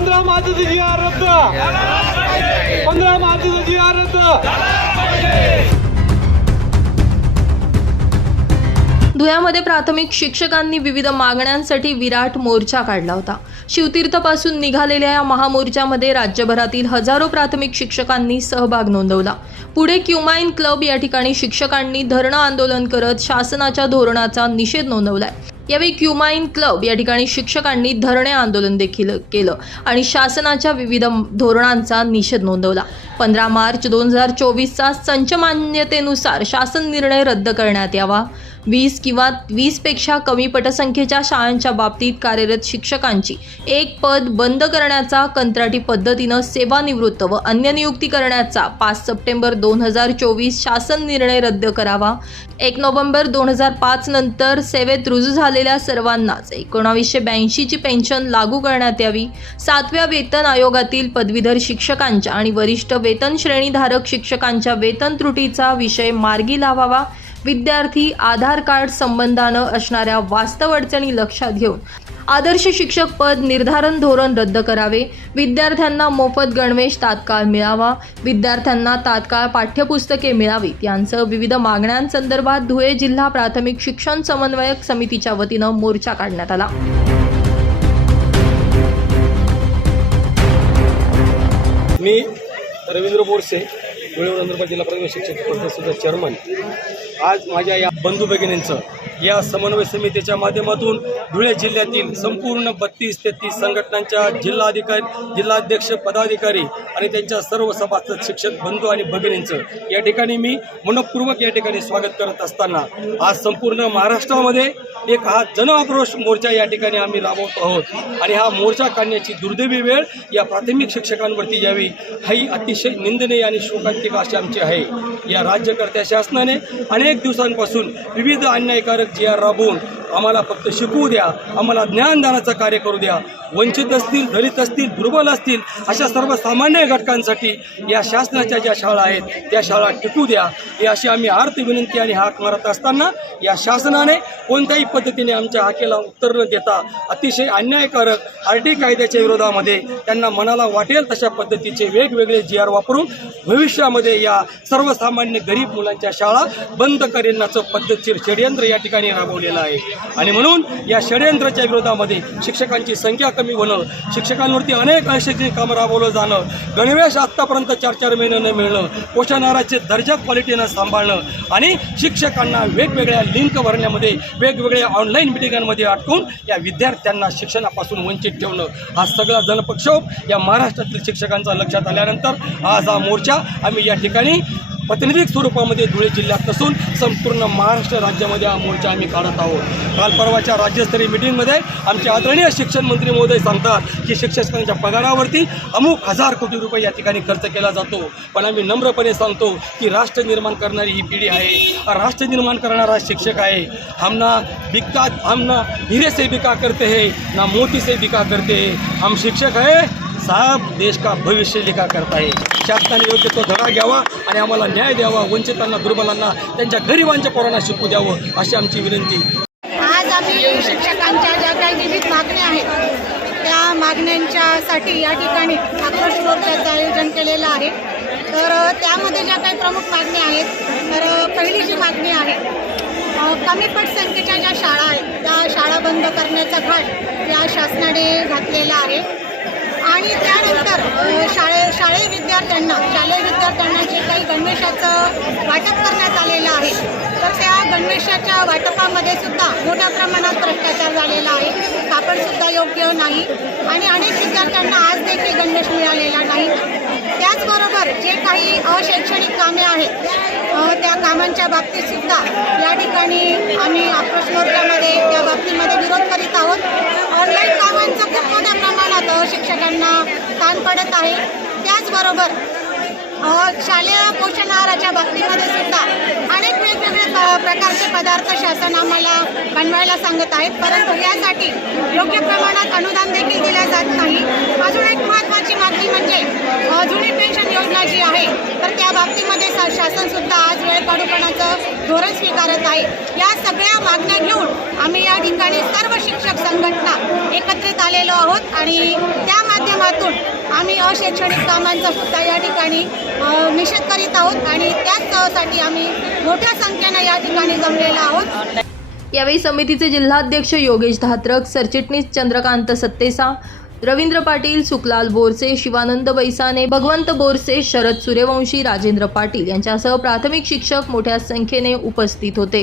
पंधरा मार्चचं जी आर रद्द. पंधरा मार्चचं जी आर रद्द. धुळ्यामध्ये प्राथमिक शिक्षकांनी विविध मागण्यांसाठी विराट मोर्चा काढला होता. शिवतीर्थपासून निघालेल्या या महामोर्चामध्ये राज्यभरातील हजारो प्राथमिक शिक्षकांनी सहभाग नोंदवला. पुढे क्युमाइन क्लब या ठिकाणी शिक्षकांनी धरणं आंदोलन करत शासनाच्या धोरणाचा निषेध नोंदवलाय. यावेळी क्युमाइन क्लब या ठिकाणी शिक्षकांनी धरणे आंदोलन देखील केलं आणि शासनाच्या विविध धोरणांचा निषेध नोंदवला. पंधरा मार्च दोन हजार चोवीसचा संचमान्यतेनुसार शासन निर्णय रद्द करण्यात यावा. वीस किंवा वीसपेक्षा कमी पटसंख्येच्या शाळांच्या बाबतीत कार्यरत शिक्षकांची एक पद बंद करण्याचा कंत्राटी पद्धतीनं सेवानिवृत्त व अन्य नियुक्ती करण्याचा पाच सप्टेंबर दोन हजार चोवीस शासन निर्णय रद्द करावा. एक नोव्हेंबर दोन हजार पाच नंतर सेवेत रुजू झालेल्या सर्वांनाच एकोणावीसशे ब्याऐंशीची पेन्शन लागू करण्यात यावी. सातव्या वेतन आयोगातील पदवीधर शिक्षकांच्या आणि वरिष्ठ वेतन श्रेणीधारक शिक्षकांच्या वेतन त्रुटीचा विषय मार्गी लावावा. विद्यार्थी आधार कार्ड संबंधानं असणाऱ्या वास्तव अडचणी लक्षात घेऊन आदर्श शिक्षक पद निर्धारण धोरण रद्द करावे. विद्यार्थ्यांना मोफत गणवेश तात्काळ मिळावा. विद्यार्थ्यांना तात्काळ पाठ्यपुस्तके मिळावीत. यांसह विविध मागण्यांसंदर्भात धुळे जिल्हा प्राथमिक शिक्षण समन्वयक समितीच्या वतीनं मोर्चा काढण्यात आला. मी रवींद्र बोरसे धुळे नंदुरबार जिल्हा प्राथमिक शिक्षक परिषदेचा चेअरमन. आज माझ्या या बंधू भगिनींचं या समन्वय समितीच्या माध्यमातून धुळे जिल्ह्यातील संपूर्ण बत्तीस तेहतीस संघटनांच्या जिल्हाधिकारी जिल्हाध्यक्ष पदाधिकारी आणि त्यांच्या सर्व सभासद शिक्षक बंधू आणि भगिनींचं या ठिकाणी मी मनपूर्वक या ठिकाणी स्वागत करत असताना आज संपूर्ण महाराष्ट्रामध्ये एक हा जनआक्रोश मोर्चा या ठिकाणी आम्ही राबवत आहोत. आणि हा मोर्चा काढण्याची दुर्दैवी वेळ या प्राथमिक शिक्षकांवरती यावी ही अतिशय निंदनीय आणि शोकांतिक अशी आमची आहे. या राज्यकर्त्या शासनाने अनेक दिवसांपासून विविध अन्यायकारक जी आर राबवून आम्हाला फक्त शिकवू द्या. आम्हाला ज्ञानदानाचं कार्य करू द्या. वंचित असतील दलित असतील दुर्बल असतील अशा सर्वसामान्य घटकांसाठी या शासनाच्या ज्या शाळा आहेत त्या शाळा टिकू द्या. ही अशी आम्ही आर्थ विनंती आणि हाक मारत असताना या शासनाने कोणत्याही पद्धतीने आमच्या हाकेला उत्तर न देता अतिशय अन्यायकारक आर टी कायद्याच्या विरोधामध्ये त्यांना मनाला वाटेल तशा पद्धतीचे वेगवेगळे जी आर वापरून भविष्यामध्ये या सर्वसामान्य गरीब मुलांच्या शाळा बंद करण्याचं पद्धतशीर षडयंत्र या ठिकाणी राबवलेलं आहे. आणि म्हणून या षडयंत्राच्या विरोधामध्ये शिक्षकांची संख्या कमी होणं शिक्षकांवरती अनेक अशैक्षणिक कामं राबवलं जाणं गणवेश आत्तापर्यंत चार चार महिने न मिळणं पोषण आहाराचे दर्जा क्वालिटीनं सांभाळणं आणि शिक्षकांना वेगवेगळ्या लिंक भरण्यामध्ये वेगवेगळ्या ऑनलाईन मिटिंगांमध्ये अटकून या विद्यार्थ्यांना शिक्षणापासून वंचित ठेवणं. हा सगळा जनप्रक्षोभ या महाराष्ट्रातील शिक्षकांचा लक्षात आल्यानंतर आज हा मोर्चा आम्ही या ठिकाणी प्रतिनिधिक स्वरूपामध्ये धुळे जिल्ह्यात नसून संपूर्ण महाराष्ट्र राज्यामध्ये हा मोर्चा आम्ही काढत आहोत. काल परवाच्या राज्यस्तरीय मिटिंगमध्ये आमचे आदरणीय शिक्षण मंत्री महोदय सांगतात की शिक्षकांच्या पगारावरती अमुक हजार कोटी रुपये या ठिकाणी खर्च केला जातो. पण आम्ही नम्रपणे सांगतो की राष्ट्र निर्माण करणारी ही पिढी आहे. राष्ट्र निर्माण करणारा शिक्षक आहे. हमना बिका हमना हिरे से बिका करते है ना मोती से बिका करते हैं. हम शिक्षक है साहब देश का भविष्य लिखा करता है शासनाने योग्य तो धडा घ्यावा आणि आम्हाला न्याय द्यावा वंचितांना दुर्बलांना त्यांच्या गरिबांच्या पोरांना शिकू द्यावं अशी आमची विनंती. आज आम्ही शिक्षकांच्या ज्या काही विविध मागण्या आहेत त्या मागण्यांच्यासाठी या ठिकाणी आक्रोश मोर्चाचं आयोजन केलेलं आहे. तर त्यामध्ये ज्या काही प्रमुख मागण्या आहेत तर पहिली जी मागणी आहे कमी पट संख्येच्या ज्या शाळा आहेत त्या शाळा बंद करण्याचा घाट या शासनाने घातलेला आहे. आणि त्यानंतर शाळे शाळेय विद्यार्थ्यांना शालेय विद्यार्थ्यांना जे काही गणवेशाचं वाटप करण्यात आलेलं आहे तर त्या गणवेशाच्या वाटपामध्ये सुद्धा मोठ्या प्रमाणात भ्रष्टाचार झालेला आहे. कापडसुद्धा योग्य नाही आणि अनेक विद्यार्थ्यांना आज देखील गणवेश मिळालेला नाही. त्याचबरोबर जे काही अशैक्षणिक कामे आहेत त्या कामांच्या बाबतीतसुद्धा या ठिकाणी आम्ही आक्रोश त्या बाबतीमध्ये विरोध करीत आहोत. ऑनलाईन कामांचं खूप मोठ्या जातं शिक्षकांना ताण पडत आहे. त्याचबरोबर शालेय पोषण आहाराच्या बाबतीमध्ये सुद्धा अनेक वेगवेगळे प- प्रकारचे पदार्थ शासन आम्हाला बनवायला सांगत आहेत. परंतु यासाठी योग्य प्रमाणात अनुदान देखील दिले जात नाही. अजून एक महत्त्वाची मागणी म्हणजे जुनी पेन्शन योजना जी आहे तर त्या बाबतीमध्ये शासनसुद्धा आज वेळ आज वेळपाडूपणाचं धोरण स्वीकारत आहे. या सगळ्या मागण्या घेऊन आम्ही या ठिकाणी सर्व आलेलो आहोत आणि त्या माध्यमातून आम्ही अशैक्षणिक कामांचा सुद्धा या ठिकाणी निषेध करीत आहोत आणि त्याचसाठी आम्ही मोठ्या संख्येनं या ठिकाणी जमलेलो आहोत. यावेळी समितीचे जिल्हाध्यक्ष योगेश धात्रक सरचिटणीस चंद्रकांत सत्तेसा रवींद्र पाटील सुखलाल बोरसे शिवानंद बैसाने भगवंत बोरसे शरद सूर्यवंशी राजेंद्र पाटील यांच्यासह प्राथमिक शिक्षक मोठ्या संख्येने उपस्थित होते.